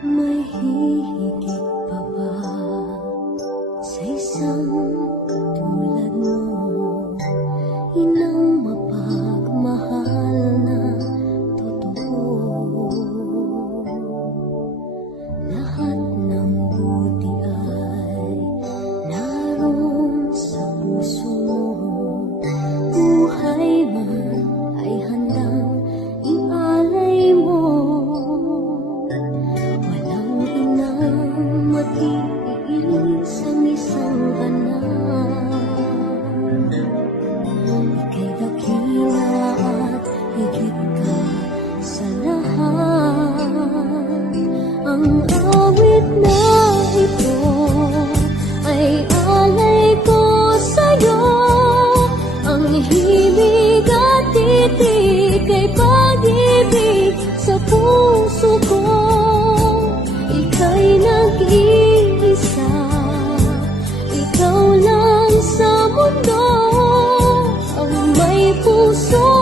May hihigit pa ba sa isang katulad mo? Inang mapagmahal na totoo. Lahat ng buti ay naroon sa puso mo. Buhay man ay handang ialay mo. Walang inang matiis ang isang anak. Ika'y dakila at higit ka sa lahat. Ang awit na ito ay alay ko sa'yo. Ang himig at titik ay pag-ibig sa puso ko. Ika'y nag-iisa, ikaw lang sa mundo ang may puso.